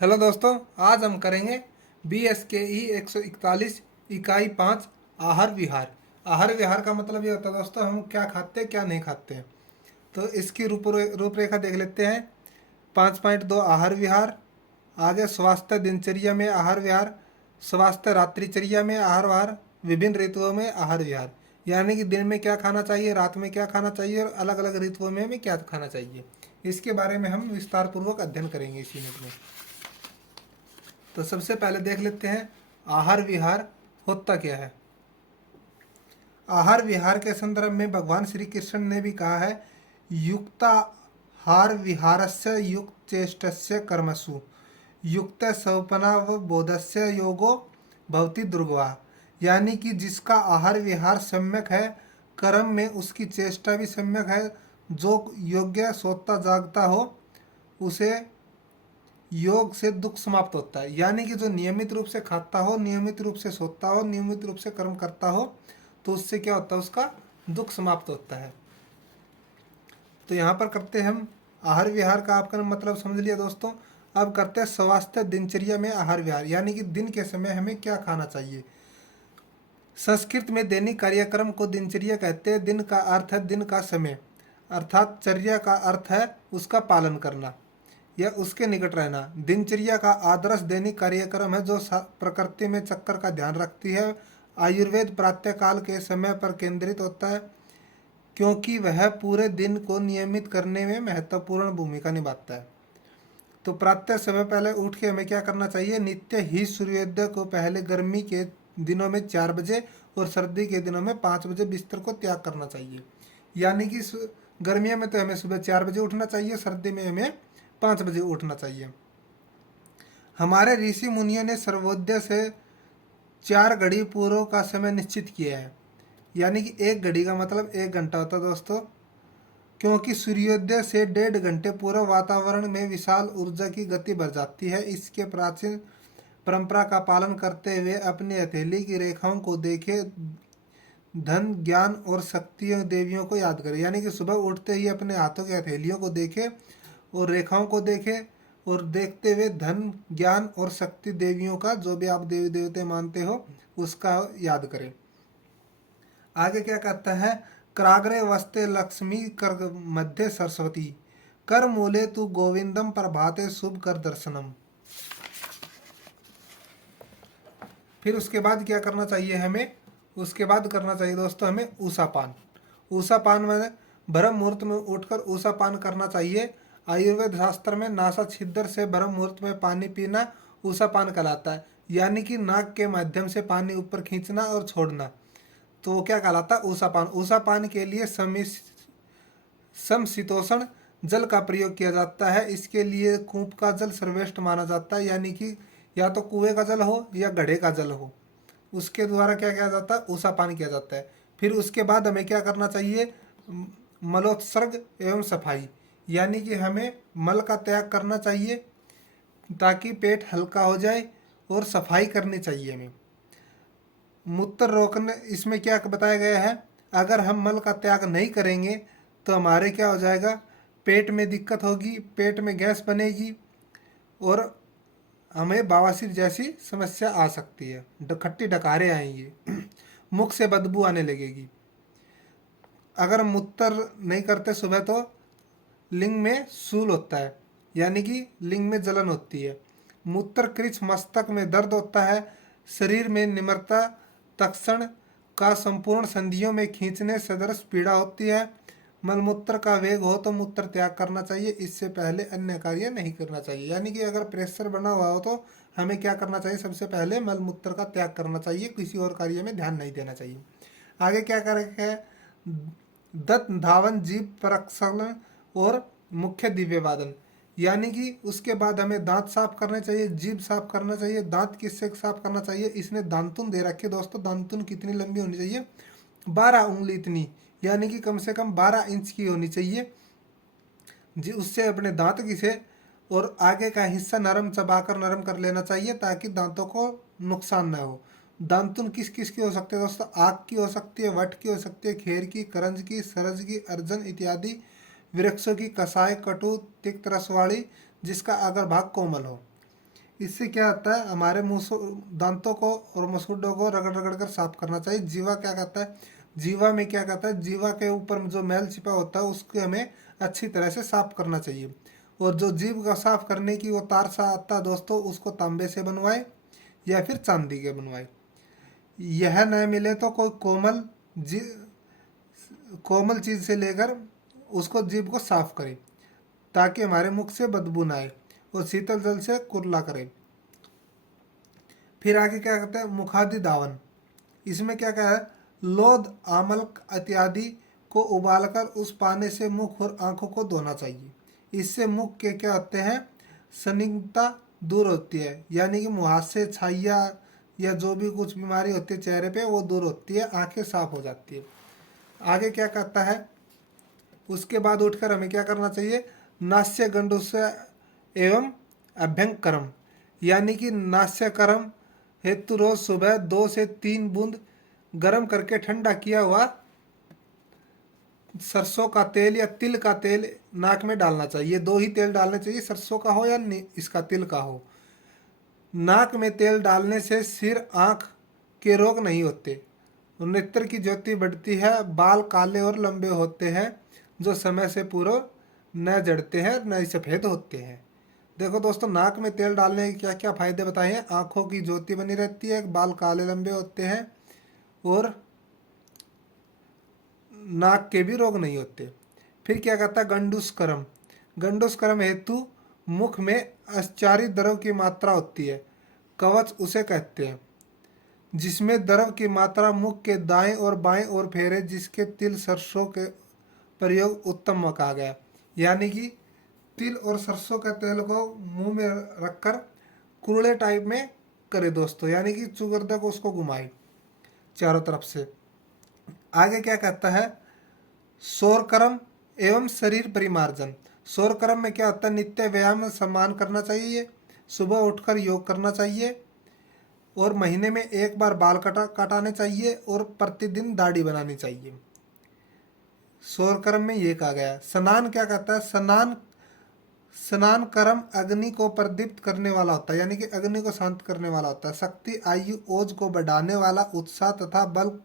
Hello दोस्तों, आज हम करेंगे BSKE 141 इकाई 5 आहार विहार। आहार विहार का मतलब ये होता है दोस्तों, हम क्या खाते हैं क्या नहीं खाते हैं। तो इसकी रूपरेखा देख लेते हैं। 5.2 आहार विहार। आगे स्वास्थ्य दिनचर्या में आहार विहार, स्वास्थ्य रात्रिचर्या में आहार विहार, विभिन्न ऋतुओं में आहार विहार। यानी कि दिन में क्या खाना चाहिए, रात में क्या खाना चाहिए और अलग अलग ऋतुओं में हमें क्या खाना चाहिए। इसके बारे में हम विस्तार पूर्वक अध्ययन करेंगे इस यूनिट में। तो सबसे पहले देख लेते हैं आहार विहार होता क्या है। आहार विहार के संदर्भ में भगवान श्री कृष्ण ने भी कहा है, युक्ताहार विहारस्य युक्त चेष्टस्य कर्मसु युक्त स्वपनाव बोधस्य योगो भवति दुर्गवा। यानी कि जिसका आहार विहार सम्यक है, कर्म में उसकी चेष्टा भी सम्यक है, जो योग्य सोता जागता हो उसे योग से दुख समाप्त होता है। यानी कि जो नियमित रूप से खाता हो, नियमित रूप से सोता हो, नियमित रूप से कर्म करता हो, तो उससे क्या होता है, उसका दुख समाप्त होता है। तो यहाँ पर करते हैं हम आहार विहार का आपका मतलब समझ लिया दोस्तों। अब करते हैं स्वास्थ्य दिनचर्या में आहार विहार, यानी कि दिन के समय हमें क्या खाना चाहिए। संस्कृत में दैनिक कार्यक्रम को दिनचर्या कहते हैं। दिन का अर्थ है दिन का समय, अर्थात चर्या का अर्थ है उसका पालन करना या उसके निकट रहना। दिनचर्या का आदर्श दैनिक कार्यक्रम है जो प्रकृति में चक्कर का ध्यान रखती है। आयुर्वेद प्रातःकाल के समय पर केंद्रित होता है, क्योंकि वह पूरे दिन को नियमित करने में महत्वपूर्ण भूमिका निभाता है। तो प्रातः समय पहले उठ के हमें क्या करना चाहिए, नित्य ही सूर्योदय को पहले गर्मी के दिनों में 4 बजे और सर्दी के दिनों में 5 बजे बिस्तर को त्याग करना चाहिए। यानी कि गर्मियों में तो हमें सुबह 4 बजे उठना चाहिए, सर्दी में हमें 5 बजे उठना चाहिए। हमारे ऋषि मुनियों ने सर्वोदय से 4 घड़ी पूर्व का समय निश्चित किया है। यानी कि 1 घड़ी का मतलब 1 घंटा होता है दोस्तों, क्योंकि सूर्योदय से 1.5 घंटे पूर्व वातावरण में विशाल ऊर्जा की गति बढ़ जाती है। इसके प्राचीन परंपरा का पालन करते हुए अपनी हथेली की रेखाओं को देखे धन ज्ञान और शक्तियों देवियों को याद करें। यानी कि सुबह उठते ही अपने हाथों की हथेलियों को देखे और रेखाओं को देखे और देखते हुए धन ज्ञान और शक्ति देवियों का, जो भी आप देवी देवते मानते हो, उसका याद करें। आगे क्या कहता है, कराग्रे वस्ते लक्ष्मी कर मध्य सरस्वती कर मूले तू गोविंदम प्रभाते शुभ कर दर्शनम। फिर उसके बाद क्या करना चाहिए हमें, उसके बाद करना चाहिए दोस्तों हमें ऊषापान। ऊषापान में ब्रह्म मुहूर्त में उठकर ऊषापान करना चाहिए। आयुर्वेद शास्त्र में नासा छिद्र से ब्रह्म मुहूर्त में पानी पीना ऊषापान कहलाता है। यानी कि नाक के माध्यम से पानी ऊपर खींचना और छोड़ना, तो वो क्या कहलाता है, ऊषापान। ऊषापान के लिए समशीतोष्ण जल का प्रयोग किया जाता है। इसके लिए कूप का जल सर्वश्रेष्ठ माना जाता है। यानी कि या तो कुएं का जल हो या घड़े का जल हो, उसके द्वारा क्या किया जाता है, ऊषापान किया जाता है। फिर उसके बाद हमें क्या करना चाहिए, मलोत्सर्ग एवं सफाई। यानी कि हमें मल का त्याग करना चाहिए ताकि पेट हल्का हो जाए, और सफाई करनी चाहिए हमें। मूत्र रोकने, इसमें क्या बताया गया है, अगर हम मल का त्याग नहीं करेंगे तो हमारे क्या हो जाएगा, पेट में दिक्कत होगी, पेट में गैस बनेगी और हमें बवासीर जैसी समस्या आ सकती है, खट्टी डकारें आएंगी मुख से बदबू आने लगेगी। अगर मूत्र नहीं करते सुबह तो लिंग में शूल होता है, यानी कि लिंग में जलन होती है। मूत्र कृच्छ मस्तक में दर्द होता है। शरीर में निम्रता तक्षण का संपूर्ण संधियों में खींचने सदृश पीड़ा होती है। मलमूत्र का वेग हो तो मूत्र त्याग करना चाहिए, इससे पहले अन्य कार्य नहीं करना चाहिए। यानी कि अगर प्रेशर बना हुआ हो तो हमें क्या करना चाहिए, सबसे पहले मलमूत्र का त्याग करना चाहिए, किसी और कार्य में ध्यान नहीं देना चाहिए। आगे क्या करेंगे, दत्त धावन जीभ प्रक्षालन और मुख्य दिव्य वादन। यानी कि उसके बाद हमें दांत साफ करने चाहिए, जीभ साफ करना चाहिए। दांत किससे साफ करना चाहिए, इसने दांतुन दे रखे दोस्तों। दांतुन कितनी लंबी होनी चाहिए, 12 उंगली इतनी, यानी कि कम से कम 12 इंच की होनी चाहिए जी। उससे अपने दांत घिसे और आगे का हिस्सा नरम चबाकर नरम कर लेना चाहिए ताकि दांतों को नुकसान न हो। दांतुन किस किस की हो सकते हैं दोस्तों, आग की हो सकती है, वट की हो सकती है, खेर की, करंज की, सरज की, अर्जन इत्यादि। वृक्षों की, कसाय, कटु, तिक्त रस वाली, जिसका अगर भाग कोमल हो। इससे क्या होता है, हमारे दांतों को और मसूड़ों को रगड़ रगड़ कर साफ करना चाहिए। जीवा क्या कहता है, जीवा में क्या कहता है, जीवा के ऊपर जो मैल छिपा होता है उसको हमें अच्छी तरह से साफ करना चाहिए। और जो जीभ का साफ करने की वो तार सा आता है दोस्तों, उसको तांबे से बनवाए या फिर चांदी के बनवाए। यह न मिले तो कोई जी कोमल चीज से लेकर उसको जीभ को साफ करें ताकि हमारे मुख से बदबू ना आए, और शीतल जल से कुरला करें। फिर आगे क्या कहते हैं, मुखादि दावन। इसमें क्या कहा है, लोध आमल इत्यादि को उबालकर उस पानी से मुख और आंखों को धोना चाहिए। इससे मुख के क्या होते हैं, सनिग्धता दूर होती है, यानी कि मुहासे, छाइया या जो भी कुछ बीमारी होती है चेहरे पे वो दूर होती है, आंखें साफ हो जाती है। आगे क्या कहता है, उसके बाद उठकर हमें क्या करना चाहिए, नास्य गंडूस्य एवं अभ्यंकरम, यानी कि नास्य कर्म हेतु रोज सुबह 2 से 3 बूंद गर्म करके ठंडा किया हुआ सरसों का तेल या तिल का तेल नाक में डालना चाहिए। 2 ही तेल डालने चाहिए, सरसों का हो या इसका तिल का हो। नाक में तेल डालने से सिर आंख के रोग नहीं होते, नेत्र की ज्योति बढ़ती है, बाल काले और लंबे होते हैं जो समय से पूर्व न जड़ते हैं न ही सफ़ेद होते हैं। देखो दोस्तों, नाक में तेल डालने के क्या क्या फायदे बताए हैं। आंखों की ज्योति बनी रहती है, बाल काले लंबे होते हैं और नाक के भी रोग नहीं होते। फिर क्या कहता है, गंडुष्करम। गंडुष्करम हेतु मुख में अचारी द्रव की मात्रा होती है, कवच उसे कहते हैं, जिसमें द्रव की मात्रा मुख के दाएं और बाएं ओर फेरे, जिसके तिल सरसों के प्रयोग उत्तम कहा गया। यानी कि तिल और सरसों के तेल को मुंह में रखकर कुरड़े टाइप में करे दोस्तों, यानी कि चुगरदा को उसको घुमाए चारों तरफ से। आगे क्या कहता है, शोरकर्म एवं शरीर परिमार्जन। शोरकर्म में क्या होता है, नित्य व्यायाम सम्मान करना चाहिए, सुबह उठकर योग करना चाहिए, और महीने में 1 बार बाल कटाने चाहिए, और प्रतिदिन दाढ़ी बनानी चाहिए। शोरकर्म में ये कहा गया है। स्नान क्या कहता है, स्नान कर्म अग्नि को प्रदीप्त करने वाला होता है, यानी कि अग्नि को शांत करने वाला होता है। शक्ति, आयु, ओज को बढ़ाने वाला, उत्साह तथा बल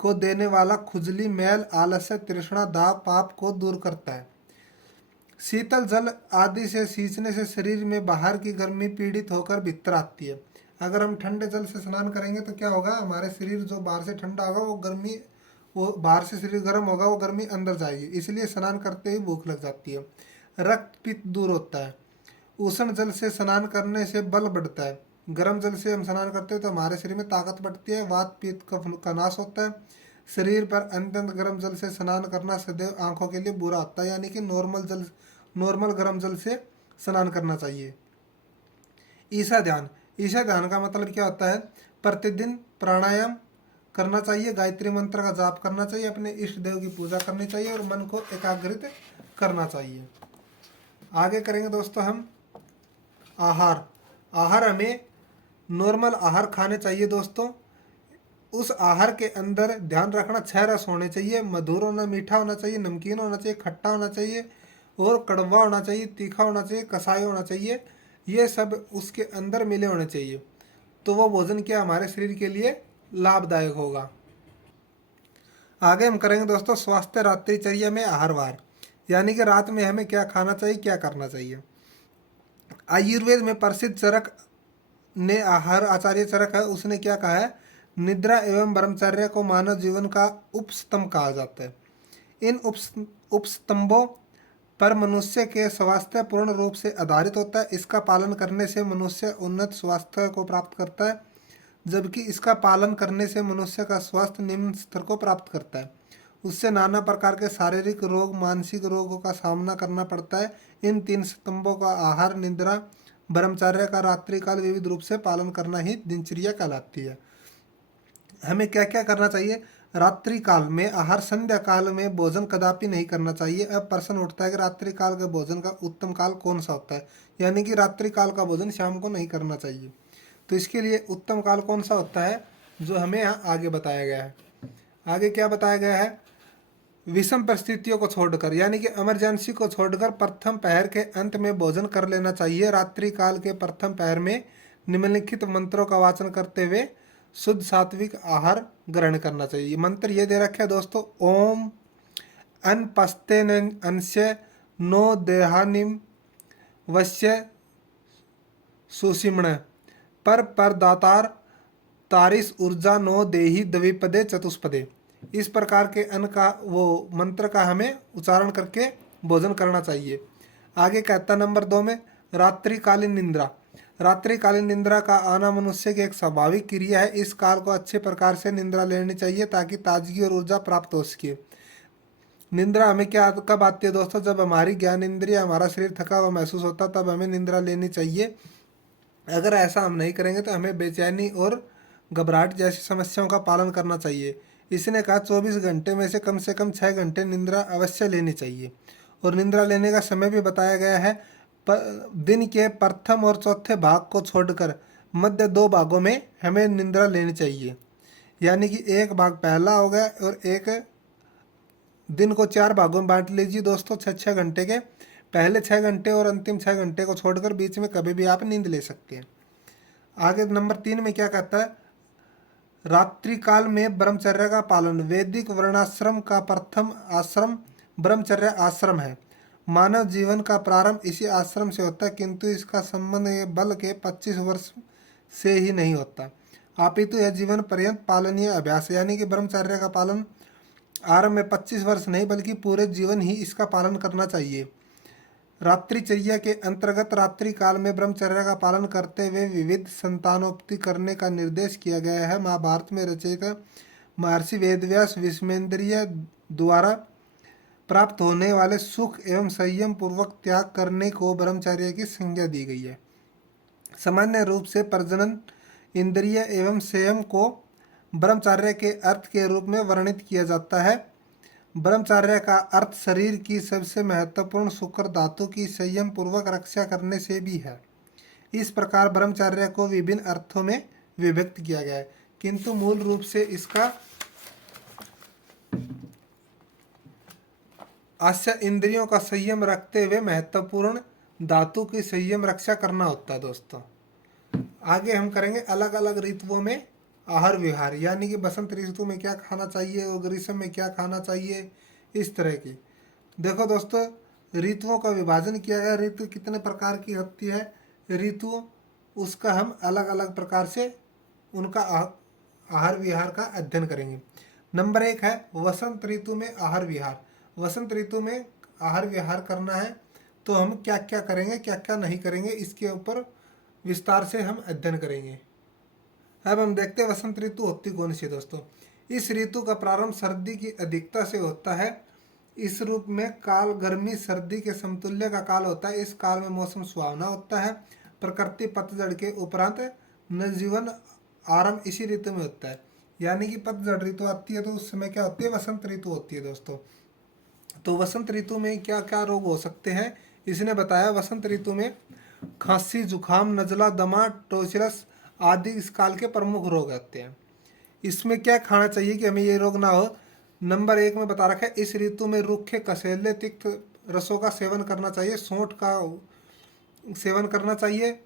को देने वाला, खुजली, मैल, आलस्य, तृष्णा, दाव, पाप को दूर करता है। शीतल जल आदि से सींचने से शरीर में बाहर की गर्मी पीड़ित होकर भीतर आती है। अगर हम ठंडे जल से स्नान करेंगे तो क्या होगा, हमारे शरीर जो बाहर से ठंडा होगा वो गर्मी, वो बाहर से शरीर गर्म होगा, वो गर्मी अंदर जाएगी, इसलिए स्नान करते ही भूख लग जाती है। रक्त पित्त दूर होता है। उष्ण जल से स्नान करने से बल बढ़ता है। गर्म जल से हम स्नान करते हैं तो हमारे शरीर में ताकत बढ़ती है, वात पित्त का नाश होता है। शरीर पर अत्यंत गर्म जल से स्नान करना सदैव आंखों के लिए बुरा होता है, यानी कि नॉर्मल गर्म जल से स्नान करना चाहिए। ईशा ध्यान। ईशा ध्यान का मतलब क्या होता है, प्रतिदिन प्राणायाम करना चाहिए, गायत्री मंत्र का जाप करना चाहिए, अपने इष्ट देव की पूजा करनी चाहिए और मन को एकाग्रित करना चाहिए। आगे करेंगे दोस्तों हम आहार। आहार हमें नॉर्मल आहार खाने चाहिए दोस्तों। उस आहार के अंदर ध्यान रखना 6 रस होने चाहिए, मधुर होना, मीठा होना चाहिए, नमकीन होना चाहिए, खट्टा होना चाहिए और कड़वा होना चाहिए, तीखा होना चाहिए, कसाई होना चाहिए। ये सब उसके अंदर मिले होने चाहिए, तो वो भोजन क्या हमारे शरीर के लिए लाभदायक होगा। आगे हम करेंगे दोस्तों स्वास्थ्य रात्रिचर्या में आहारवार, यानी कि रात में हमें क्या खाना चाहिए, क्या करना चाहिए। आयुर्वेद में प्रसिद्ध चरक ने आहार आचार्य चरक है, उसने क्या कहा है, निद्रा एवं ब्रह्मचर्य को मानव जीवन का उपस्तंभ कहा जाता है। इन उपस्तंभों पर मनुष्य के स्वास्थ्य पूर्ण रूप से आधारित होता है। इसका पालन करने से मनुष्य उन्नत स्वास्थ्य को प्राप्त करता है, जबकि इसका पालन करने से मनुष्य का स्वास्थ्य निम्न स्तर को प्राप्त करता है। उससे नाना प्रकार के शारीरिक रोग, मानसिक रोगों का सामना करना पड़ता है। इन 3 स्तंभों का आहार, निद्रा, ब्रह्मचर्य का रात्रिकाल विविध रूप से पालन करना ही दिनचर्या कहलाती है। हमें क्या क्या करना चाहिए, रात्रि काल में आहार, संध्या काल में भोजन कदापि नहीं करना चाहिए। अब प्रश्न उठता है कि रात्रि काल के भोजन का उत्तम काल कौन सा होता है, यानी कि रात्रि काल का भोजन शाम को नहीं करना चाहिए। तो इसके लिए उत्तम काल कौन सा होता है, जो हमें यहाँ आगे बताया गया है। आगे क्या बताया गया है, विषम परिस्थितियों को छोड़कर यानी कि इमरजेंसी को छोड़कर प्रथम पहर के अंत में भोजन कर लेना चाहिए। रात्रि काल के प्रथम पहर में निम्नलिखित मंत्रों का वाचन करते हुए शुद्ध सात्विक आहार ग्रहण करना चाहिए। मंत्र ये दे रखे है दोस्तों, ओम अन पस्ते अंश्य नो देहानिम वश्य सुषिमण पर दातार तारिस ऊर्जा नो देही द्विपदे चतुष्पदे। इस प्रकार के अन्न का वो मंत्र का हमें उच्चारण करके भोजन करना चाहिए। आगे कहता नंबर 2 में रात्रिकालीन निंद्रा। रात्रिकालीन निंद्रा का आना मनुष्य की एक स्वाभाविक क्रिया है। इस काल को अच्छे प्रकार से निंद्रा लेनी चाहिए ताकि ताजगी और ऊर्जा प्राप्त हो सके। निंद्रा हमें क्या कब आती है दोस्तों? जब हमारी ज्ञान इंद्रिय, हमारा शरीर थका हुआ महसूस होता है, तब हमें निंद्रा लेनी चाहिए। अगर ऐसा हम नहीं करेंगे तो हमें बेचैनी और घबराहट जैसी समस्याओं का पालन करना चाहिए। इसने कहा 24 घंटे में से कम 6 घंटे निंद्रा अवश्य लेनी चाहिए। और निंद्रा लेने का समय भी बताया गया है। दिन के प्रथम और चौथे भाग को छोड़कर मध्य 2 भागों में हमें निंद्रा लेनी चाहिए। यानी कि एक भाग पहला हो गया और एक दिन को 4 भागों में बांट लीजिए दोस्तों 6 घंटे के। पहले 6 घंटे और अंतिम 6 घंटे को छोड़कर बीच में कभी भी आप नींद ले सकते हैं। आगे नंबर 3 में क्या कहता है? रात्रि काल में ब्रह्मचर्य का पालन। वैदिक वर्णाश्रम का प्रथम आश्रम ब्रह्मचर्य आश्रम है। मानव जीवन का प्रारंभ इसी आश्रम से होता है, किंतु इसका संबंध बल के 25 वर्ष से ही नहीं होता, अपितु यह जीवन पर्यंत पालनीय अभ्यास है। यानी कि ब्रह्मचर्य का पालन आरंभ में 25 वर्ष नहीं बल्कि पूरे जीवन ही इसका पालन करना चाहिए। रात्रिचर्या के अंतर्गत रात्रि काल में ब्रह्मचर्य का पालन करते हुए विविध संतानोत्पत्ति करने का निर्देश किया गया है। महाभारत में रचयिता महर्षि वेदव्यास विश्वेंद्रिय द्वारा प्राप्त होने वाले सुख एवं संयम पूर्वक त्याग करने को ब्रह्मचर्य की संज्ञा दी गई है। सामान्य रूप से प्रजनन, इंद्रिय एवं संयम को ब्रह्मचर्य के अर्थ के रूप में वर्णित किया जाता है। ब्रह्मचर्य का अर्थ शरीर की सबसे महत्वपूर्ण शुक्र धातु की संयम पूर्वक रक्षा करने से भी है। इस प्रकार ब्रह्मचर्य को विभिन्न अर्थों में विभक्त किया गया है, किंतु मूल रूप से इसका आशय इंद्रियों का संयम रखते हुए महत्वपूर्ण धातु की संयम रक्षा करना होता है दोस्तों। आगे हम करेंगे अलग अलग ऋतुओं में आहार विहार, यानी कि बसंत ऋतु में क्या खाना चाहिए और ग्रीष्म में क्या खाना चाहिए, इस तरह की। देखो दोस्तों, ऋतुओं का विभाजन किया गया। ऋतु कितने प्रकार की होती है, ऋतु उसका हम अलग अलग प्रकार से उनका आहार विहार का अध्ययन करेंगे। नंबर 1 है वसंत ऋतु में आहार विहार। वसंत ऋतु में आहार विहार करना है तो हम क्या क्या करेंगे, क्या क्या नहीं करेंगे, इसके ऊपर विस्तार से हम अध्ययन करेंगे। अब हम देखते हैं वसंत ऋतु होती कौन सी है दोस्तों। इस ऋतु का प्रारंभ सर्दी की अधिकता से होता है। इस रूप में काल गर्मी सर्दी के समतुल्य का काल होता है। इस काल में मौसम सुहावना होता है। प्रकृति पतझड़ के उपरांत नवजीवन आरंभ इसी ऋतु में होता है। यानी कि पतझड़ ऋतु आती है तो उस समय क्या होती है, वसंत ऋतु होती है दोस्तों। तो वसंत ऋतु में क्या क्या रोग हो सकते हैं, इसने बताया। वसंत ऋतु में खांसी, जुखाम, नजला, दमा, टोसिलस आदि इस काल के प्रमुख रोग आते हैं। इसमें क्या खाना चाहिए कि हमें ये रोग ना हो? नंबर 1 में बता रखा है, इस ऋतु में रूखे, कसेले, तिक्त रसों का सेवन करना चाहिए। सौंठ का सेवन करना चाहिए।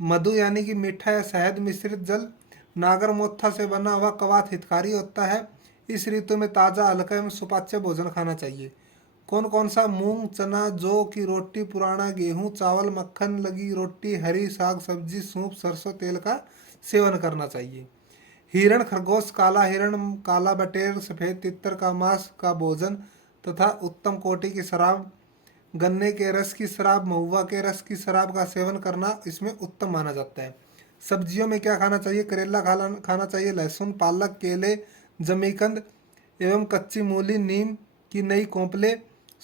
मधु यानी कि मीठा या शहद मिश्रित जल, नागर मोथा से बना हुआ कवाथ हितकारी होता है। इस ऋतु में ताज़ा, हल्का एवं सुपाच्य भोजन खाना चाहिए। कौन कौन सा? मूंग, चना, जौ की रोटी, पुराना गेहूं, चावल, मक्खन लगी रोटी, हरी साग सब्जी, सूप, सरसों तेल का सेवन करना चाहिए। हिरण, खरगोश, काला हिरण, काला बटेर, सफ़ेद तितर का मांस का भोजन तथा उत्तम कोटि की शराब, गन्ने के रस की शराब, महुआ के रस की शराब का सेवन करना इसमें उत्तम माना जाता है। सब्जियों में क्या खाना चाहिए? करेला खाना चाहिए, लहसुन, पालक, केले, जमीकंद एवं कच्ची मूली, नीम की नई कोंपले,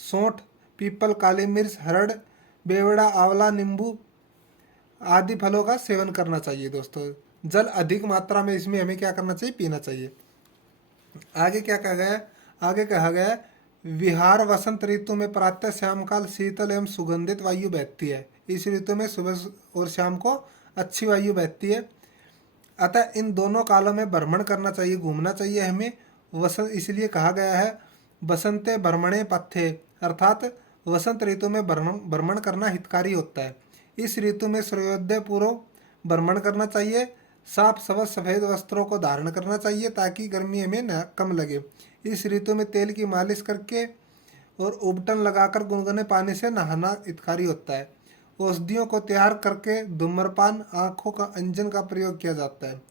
सौंठ, पीपल, काली मिर्च, हरड़, बेवड़ा, आंवला, नींबू आदि फलों का सेवन करना चाहिए दोस्तों। जल अधिक मात्रा में इसमें हमें क्या करना चाहिए? पीना चाहिए। आगे क्या कहा गया? आगे कहा गया विहार वसंत ऋतु में प्रातः शाम काल शीतल एवं सुगंधित वायु बहती है। इस ऋतु में सुबह और शाम को अच्छी वायु बहती है। अतः इन दोनों कालों में भ्रमण करना चाहिए, घूमना चाहिए हमें। वसंत इसलिए कहा गया है बसंते भ्रमणे पथ्ये, अर्थात वसंत ऋतु में भ्रमण करना हितकारी होता है। इस ऋतु में सूर्योदय पूर्व भ्रमण करना चाहिए। साफ सबज सफ़ेद वस्त्रों को धारण करना चाहिए ताकि गर्मी हमें न कम लगे। इस ऋतु में तेल की मालिश करके और उबटन लगाकर गुनगुने पानी से नहाना हितकारी होता है। औषधियों को तैयार करके धूम्रपान, आँखों का अंजन का प्रयोग किया जाता है।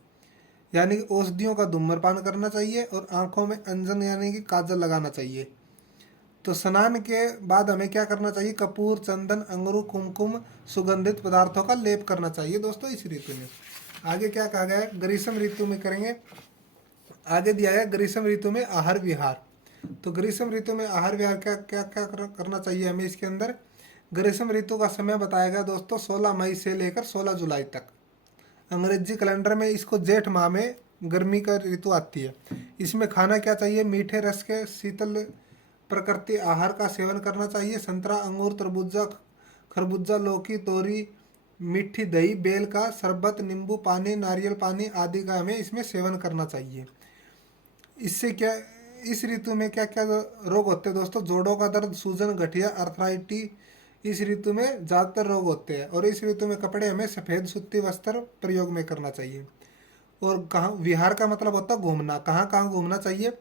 यानी कि औषधियों का धूम्रपान करना चाहिए और आँखों में अंजन यानी कि काजल लगाना चाहिए। तो स्नान के बाद हमें क्या करना चाहिए? कपूर, चंदन, अंगूर, कुमकुम, सुगंधित पदार्थों का लेप करना चाहिए दोस्तों इस ऋतु में। आगे क्या कहा गया है? ग्रीष्म ऋतु में करेंगे। आगे दिया है ग्रीष्म ऋतु में आहार विहार। तो ग्रीष्म ऋतु में आहार विहार क्या क्या क्या करना चाहिए हमें इसके अंदर? ग्रीष्म ऋतु का समय बताया गया दोस्तों 16 मई से लेकर 16 जुलाई तक। अंग्रेजी कैलेंडर में इसको जेठ माह में गर्मी का ऋतु आती है। इसमें खाना क्या चाहिए? मीठे रस के शीतल प्रकृति आहार का सेवन करना चाहिए। संतरा, अंगूर, तरबूजा, खरबूजा, लौकी, तोरी, मीठी दही, बेल का शरबत, नींबू पानी, नारियल पानी आदि का हमें इसमें सेवन करना चाहिए। इससे क्या, इस ऋतु में क्या क्या रोग होते हैं दोस्तों? जोड़ों का दर्द, सूजन, गठिया, अर्थराइटिस इस ऋतु में ज़्यादातर रोग होते हैं। और इस ऋतु में कपड़े हमें सफ़ेद सूती वस्त्र प्रयोग में करना चाहिए। और कहाँ विहार का मतलब होता है घूमना। कहाँ कहाँ घूमना चाहिए?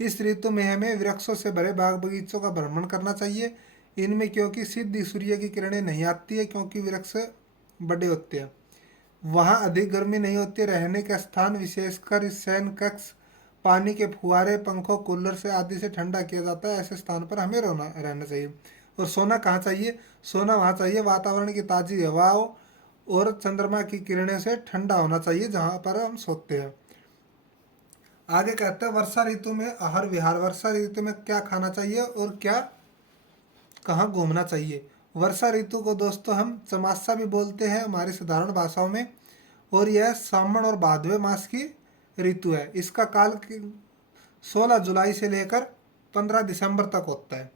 इस ऋतु में हमें वृक्षों से भरे बाग बगीचों का भ्रमण करना चाहिए। इनमें क्योंकि सीधी सूर्य की किरणें नहीं आती है क्योंकि वृक्ष बड़े होते हैं। वहाँ अधिक गर्मी नहीं होती। रहने के स्थान विशेषकर शयन कक्ष पानी के फुहारे, पंखों, कूलर से आदि से ठंडा किया जाता है। ऐसे स्थान पर हमें रहना चाहिए। और सोना कहाँ चाहिए? सोना वहाँ चाहिए वातावरण की ताज़ी हवाओं और चंद्रमा की किरणें से ठंडा होना चाहिए जहाँ पर हम सोते हैं। आगे कहते हैं वर्षा ऋतु में आहार विहार। वर्षा ऋतु में क्या खाना चाहिए और क्या कहाँ घूमना चाहिए? वर्षा ऋतु को दोस्तों हम चमासा भी बोलते हैं हमारी साधारण भाषाओं में। और यह सावन और भादवे मास की ऋतु है। इसका काल 16 जुलाई से लेकर 15 दिसंबर तक होता है।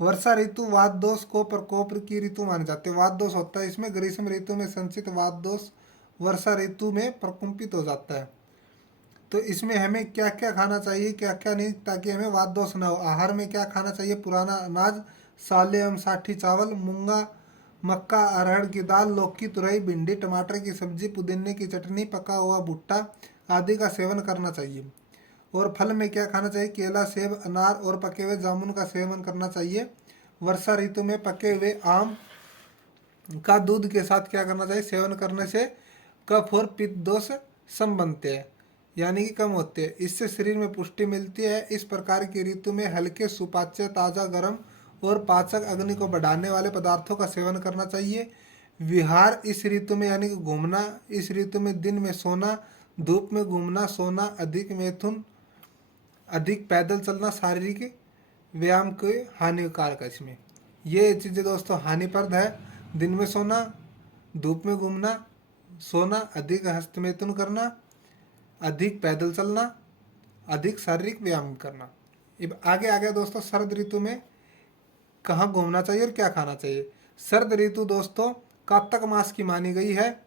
वर्षा ऋतु वात दोष को प्रकोप की ऋतु माने जाते हैं। वात दोष होता है इसमें। ग्रीष्म ऋतु में संचित वात दोष वर्षा ऋतु में प्रकम्पित हो जाता है। तो इसमें हमें क्या क्या खाना चाहिए, क्या क्या नहीं, ताकि हमें वात दोष न हो। आहार में क्या खाना चाहिए? पुराना अनाज, साले एवं साठी चावल, मूंगा, मक्का, अरहर की दाल, लौकी, तुरई, भिंडी, टमाटर की सब्जी, पुदीने की चटनी, पका हुआ भुट्टा आदि का सेवन करना चाहिए। और फल में क्या खाना चाहिए? केला, सेब, अनार और पके हुए जामुन का सेवन करना चाहिए। वर्षा ऋतु में पके हुए आम का दूध के साथ क्या करना चाहिए? सेवन करने से कफ और पित्त दोष सम बनते हैं यानी कि कम होते हैं। इससे शरीर में पुष्टि मिलती है। इस प्रकार की ऋतु में हल्के सुपाच्य, ताज़ा, गर्म और पाचक अग्नि को बढ़ाने वाले पदार्थों का सेवन करना चाहिए। विहार इस ऋतु में यानी कि घूमना, इस ऋतु में दिन में सोना, धूप में घूमना, सोना, अधिक मैथुन, अधिक पैदल चलना शारीरिक व्यायाम के हानिकारक है। इसमें ये चीज़ें दोस्तों हानिप्रद है। दिन में सोना, धूप में घूमना, सोना, अधिक हस्तमैथुन करना, अधिक पैदल चलना, अधिक शारीरिक व्यायाम करना। अब आगे आ गया दोस्तों शरद ऋतु में कहाँ घूमना चाहिए और क्या खाना चाहिए। शरद ऋतु दोस्तों कात्तक मास की मानी गई है।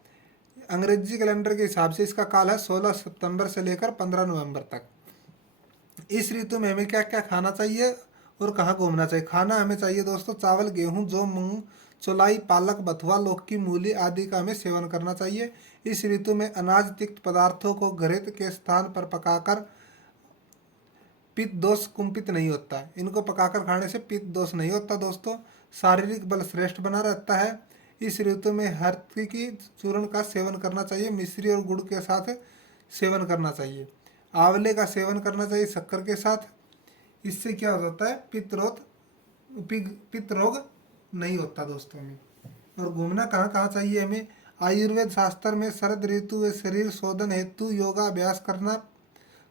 अंग्रेजी कैलेंडर के हिसाब से इसका काल है 16 सितंबर से लेकर 15 नवंबर तक। इस ऋतु में हमें क्या क्या खाना चाहिए और कहाँ घूमना चाहिए? खाना हमें चाहिए दोस्तों चावल, गेहूँ, जौ, मूंग, चौलाई, पालक, बथुआ, लौकी, मूली आदि का हमें सेवन करना चाहिए। इस ऋतु में अनाज तिक्त पदार्थों को घृत के स्थान पर पकाकर पित्त दोष कुंपित नहीं होता। इनको पकाकर खाने से पित्त दोष नहीं होता दोस्तों। शारीरिक बल श्रेष्ठ बना रहता है। इस ऋतु में हरती की चूर्ण का सेवन करना चाहिए। मिश्री और गुड़ के साथ सेवन करना चाहिए। आंवले का सेवन करना चाहिए शक्कर के साथ। इससे क्या हो जाता है? पित्त रोग नहीं होता दोस्तों में। और घूमना कहाँ कहाँ चाहिए हमें? आयुर्वेद शास्त्र में शरद ऋतु में शरीर शोधन हेतु योगा अभ्यास करना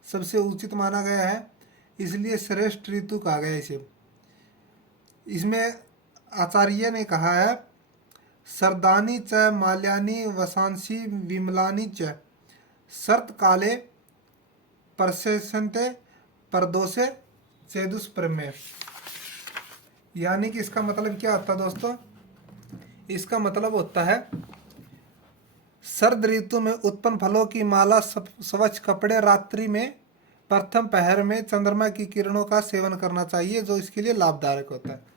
सबसे उचित माना गया है, इसलिए श्रेष्ठ ऋतु कहा गया इसे। इसमें आचार्य ने कहा है शरदानी च माल्यानि वसांसि विमलानि च शरत काले परसेशन्ते परदोषे चेदुष्प्रमे। यानी कि इसका मतलब क्या होता है दोस्तों? इसका मतलब होता है शरद ऋतु में उत्पन्न फलों की माला स्वच्छ कपड़े रात्रि में प्रथम पहर में चंद्रमा की किरणों का सेवन करना चाहिए जो इसके लिए लाभदायक होता है।